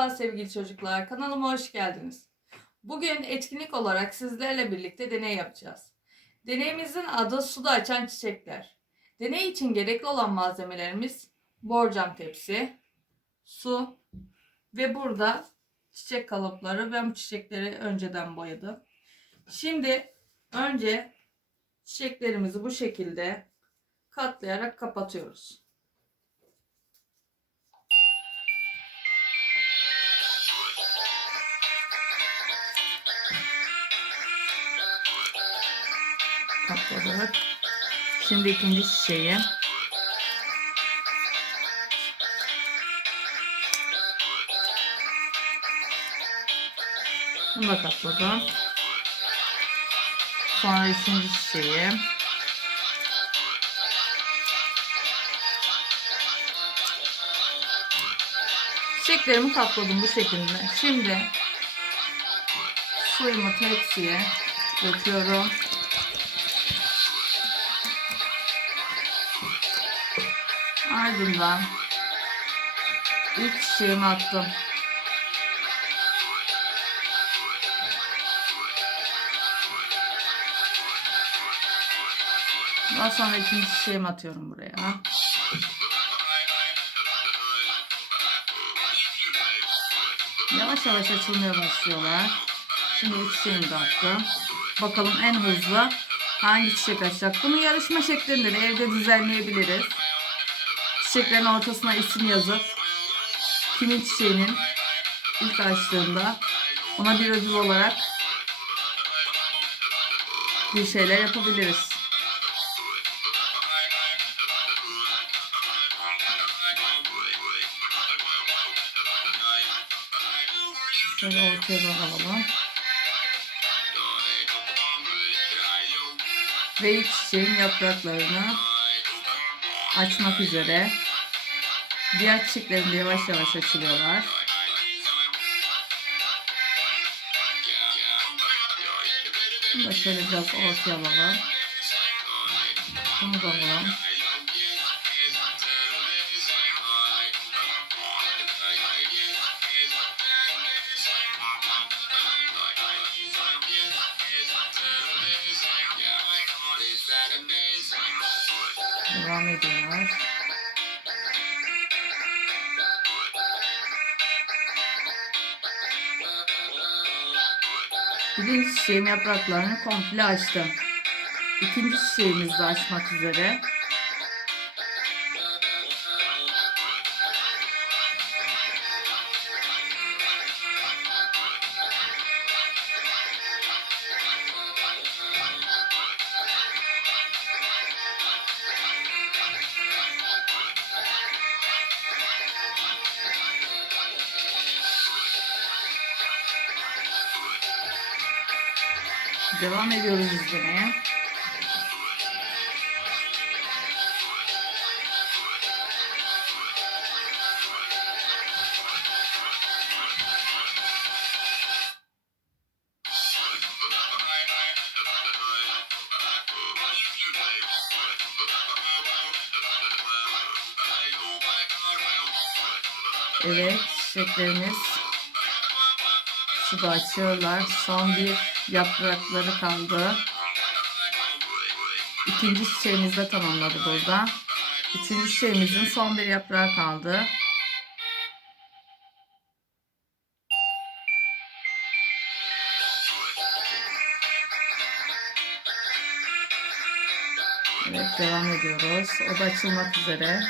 Merhaba sevgili çocuklar, kanalıma hoş geldiniz. Bugün etkinlik olarak sizlerle birlikte deney yapacağız. Deneyimizin adı suda açan çiçekler. Deney için gerekli olan malzemelerimiz borcam tepsi, su ve burada çiçek kalıpları. Ben bu çiçekleri önceden boyadım. Şimdi önce çiçeklerimizi bu şekilde katlayarak kapatıyoruz. Kapladık. Şimdi ikinci şişeyi. Bunu da kapladım. Sonra ikinci şişeyi. Çiçeklerimi kapladım bu şekilde. Şimdi suyumu tepsiye döküyorum. Ardından ilk çiçeğimi attım. Daha sonra ikinci çiçeğimi atıyorum buraya. Yavaş yavaş açılmaya başlıyorlar. Şimdi bu çiçeğimi de attım. Bakalım en hızlı hangi çiçek açacak. Bunu yarışma şeklinde de evde düzenleyebiliriz. Çiçeklerin ortasına isim yazıp kimin çiçeğinin ilk açtığında ona bir ödül olarak bir şeyler yapabiliriz. Şöyle ortaya da alalım. Ve çiçeğin yapraklarını açmak üzere. Diğer çiçeklerim de yavaş yavaş açılıyorlar. Bunu da şöyle biraz ortaya alalım. Bunu da alalım. Devam ediyorlar. Birinci çiçeğin yapraklarını komple açtım. İkinci çiçeğimizi de açmak üzere. Devam ediyoruz izlemeye. Evet, çiçeklerimiz suda açıyorlar. Son bir yaprakları kaldı. İkinci çiçeğimiz de tamamladı burada. Üçüncü çiçeğimizin son bir yaprağı kaldı. Evet devam ediyoruz. O da açılmak üzere.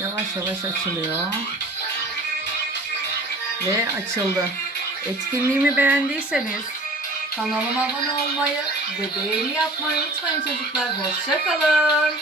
Yavaş yavaş açılıyor. Ve açıldı. Etkinliğimi beğendiyseniz kanalıma abone olmayı ve beğeni yapmayı unutmayın çocuklar. Hoşçakalın.